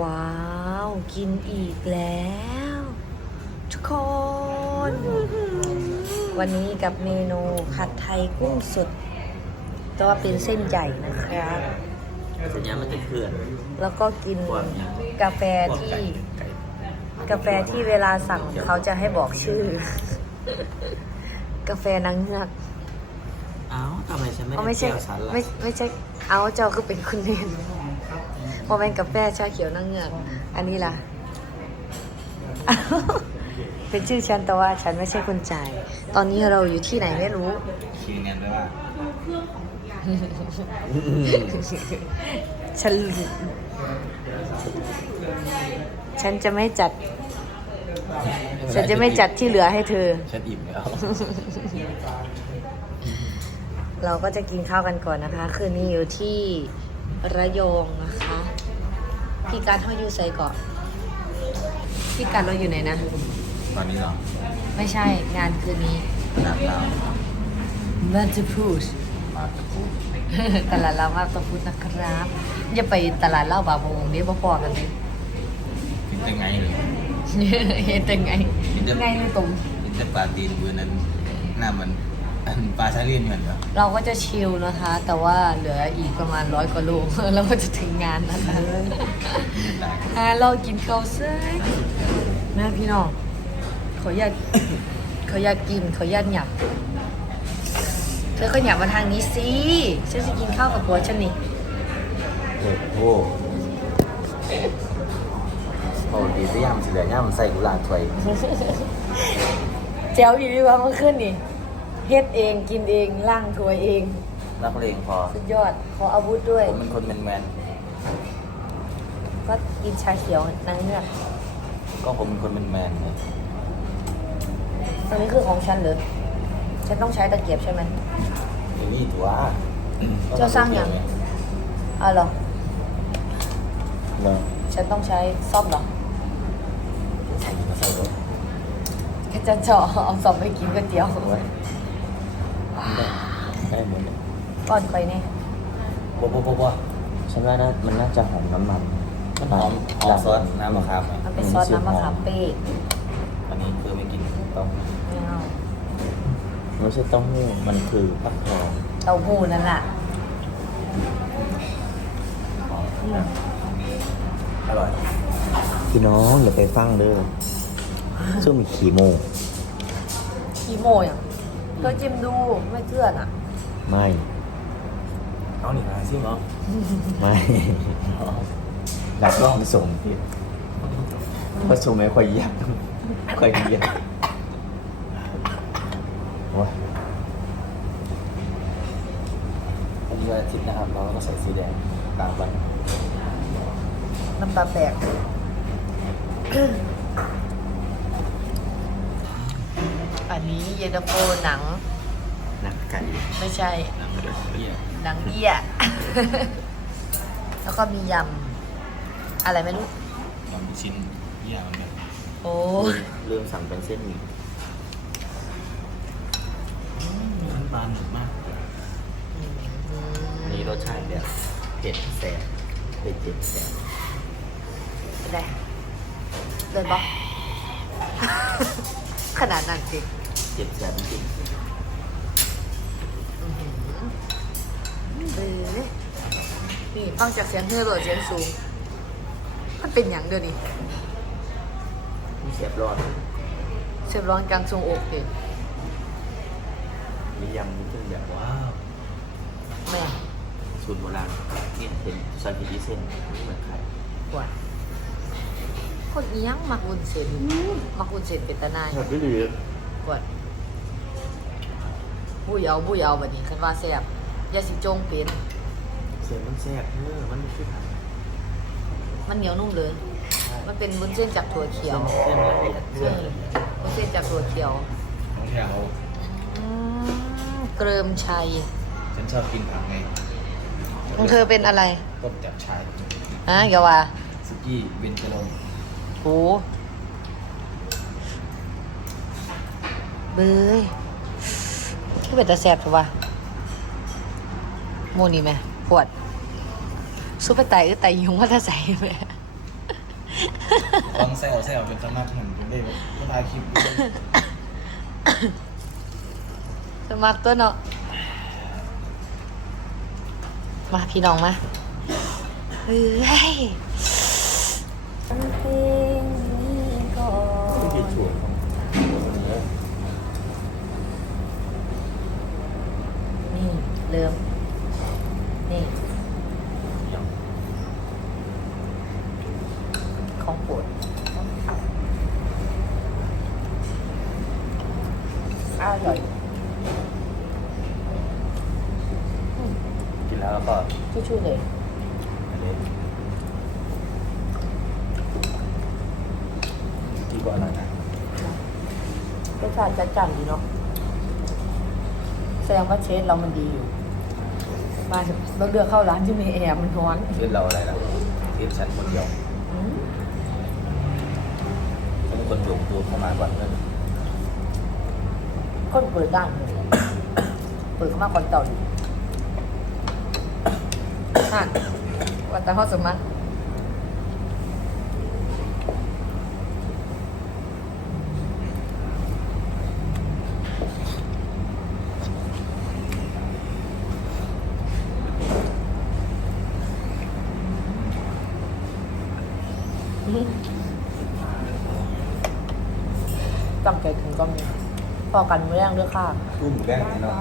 ว้าว กินอีกแล้ว ทุกคน วันนี้กับเมนูผัดไทยกุ้งสดแต่ว่าเป็นเส้นใหญ่นะครับสัญญาณมันจะเคลื่อนแล้วก็กินกาแฟพวกที่ไก่ไก่กาแฟที่เวลาสั่งเขาจะให้บอกชื่อ กาแฟนางเงือกเอ้าทำไมฉันไม่เขาได้ไม่ใช่แก้วฉันล่ะไม่ไม่ใช่ เอาเจ้าคือเป็นคุณเนน พอเป็นกาแฟชาเขียวนางเงือกอันนี้ล่ะ เป็นชื่อฉันแต่ว่าฉันไม่ใช่คนจ่าย ตอนนี้เราอยู่ที่ไหนไม่รู้คิวเงินไว้ว่าฉันฉันจะไม่จัด ฉันจะไม่จัดที่เหลือให้เธอ ฉันอิ่มแล้ว เราก็จะกินข้าวกันก่อนนะคะ คืนนี้อยู่ที่ระยองนะคะ พี่การเขาอยู่ไซก่อนพี่การเราอยู่ไหนนะ ตอนนี้เหรอไม่ใช่งานคืนนี้หนักแล้วมาจะพูด มาตะพูดตลาดลาวมาตะพุดนะครับอย่าไปตลาดเล่าบาโมงเดี๋ยวมาพอกันเลยกินได้ไงเลยเห็นแต่ไงกินได้ไงเลยตรงกินได้ปลาตีนเบอร์นั้นหน้ามัน อันปลาชาเลียนเหมือนเหรอเราก็จะชิลนะคะ แต่ว่าเหลืออีกประมาณร้อยกว่าโลเราก็จะถึงงานนะคะไม่ตายอ่าเรากินข้าวเซ้ยแม่พี่น้องเขาอยากเขาอยากกินเขาอยากหยับเธอก็หยับมาทางนี้สิฉันจะกินข้าวกับผัวฉันนี่โอ้โหโอ้ดีสิยำสิเหลือย่ำใส่กุหลาบถ้วยแจ๋วอยู่ดีว่าเมื่อคืนนี่ เฮ็ดเองกินเองล่างถ้วยเอง นักเลงพอ สุดยอด ขออาวุธด้วย ผมเป็นคนแมนแมนก็กินชาเขียวนางเงือกๆก็ผมเป็นคนแมนแมนๆไงอันนี้คือของฉันเหรอฉันต้องใช้ตะเกียบใช่ไหม อย่างนี่ถือว่าเจ้าสร้างยัง อ้าวเหรอเนาะฉันต้องใช้ซ่อมเหรอใส่มาใส่รถแค่จะเจาะเอาซ่อมไปกินก๋วยเตี๋ยว ไว้ ได้หมดเลยก่อนไปเนี่ยบ๊ะบ๊ะบ๊ะบ๊ะฉันว่าน่ามันน่าจะหอมน้ำมันมันหอมหอมซอสน้ำมะขามไหมมันเป็นซอสน้ำมะขามเปี๊กอันนี้คือไม่กินต้องไม่เอาไม่ใช่เต้าหู้มันคือฟักทองเต้าหู้นั่นแหละหอมอร่อยพี่น้องอย่าไปฟังเด้อซึ่งมีขีโมคีโมอย่าง เธอจิ้มดูไม่เชื่อน่ะ ไม่ เอาหนิมาซิเนาะไม่ รับรองส่งพี่ผสมไม่ค่อยยากค่อยเยียดว้าวันนี้วันอาทิตย์นะครับ เราก็ใส่สีแดงตามวันน้ำตาแตก อันนี้เย็นตาโฟหนัง หนักไก่ไม่ใช่น้ำเดือดเปรี้ยวหนังเบี้ย แล้วก็มียำ อะไรไม่รู้ลองชิ้นเยี่ยมันแบบโอ้ยเริ่มสั่งเป็นเส้นหมี่น้ำตาลหนึบมากนี่รสชาติแบบเผ็ดแสบเผ็ดเจ็ดแสบเป็นไรเดินปะขนาดนั้นสิเจ็ดแสบจริงเออนี่ฟังจากเสียงเฮือโดดเสียงสูง มันเป็นอย่างเดียวนี่มีแสบร้อนเสียบร้อนกลางทรงอกเด็ดมียำมีเครื่องแบบว้าวแม่สูตรโบราณเนี่ยเป็นซาบิอิเส้นไม่เหมือนใครปวดคนเอียงมักวุ้นเส้นมักวุ้นเส้นเป็นตาหนายชอบไม่ดีปวด บุยเอาบุยเอาแบบนี้คันว่าแซ่บอย่าสิจงเป็นเส้นมันแซ่บเออมันไม่คือผัดมันเหนียวนุ่มเลย มันเป็นวุ้นเส้นจากถั่วเขียวเส้นละเอียดใช่วุ้นเส้นจากถั่วเขียวของแถวอืมเกริมชัยฉันชอบกินผักไงของเธอเป็นอะไรต้มจับชายฮะอย่าว่า สุกี้เบนจรงโอ้เบยที่ เป็นตาแสบถูกป่ะโมนี่ไหมปวดซุปเปอร์ไตหรือไตยุงว่าถ้าใส่ไหมลองแซวแซวเป็นสมัครเหมือนเป็นได้แบบก็ถ่ายคลิปอยู่สมัครตัวเนาะมาพี่น้องมาเฮ้ยเพลงนี้ก่อ ที่ที่ น ช่วยของเนื้อ นี่ เริ่ม นี่อย่างของโปรดอร่อยกินแล้วแล้วก็ชู่ๆเลยอันนี้ดีกว่าอร่อยนะรสชาติจัดจ้านดีเนาะ แสดงว่าเชฟเรามันดีอยู่มาเราเลือกเข้าร้านที่มีแอร์มันร้อนเทียบเราอะไรนะเทียบฉันคนเดียวอืมต้องคนอยู่ตัวเข้ามาก่อนเพื่อนคนเปิดด้านเลยเปิดเข้ามาก่อนเต่าอยู่อ่านวันตาฮอดสมัคร ตั้งใจถึงก็มีพอกันไม่แรงด้วยค่ะตู้หมูแดงนี่เนาะ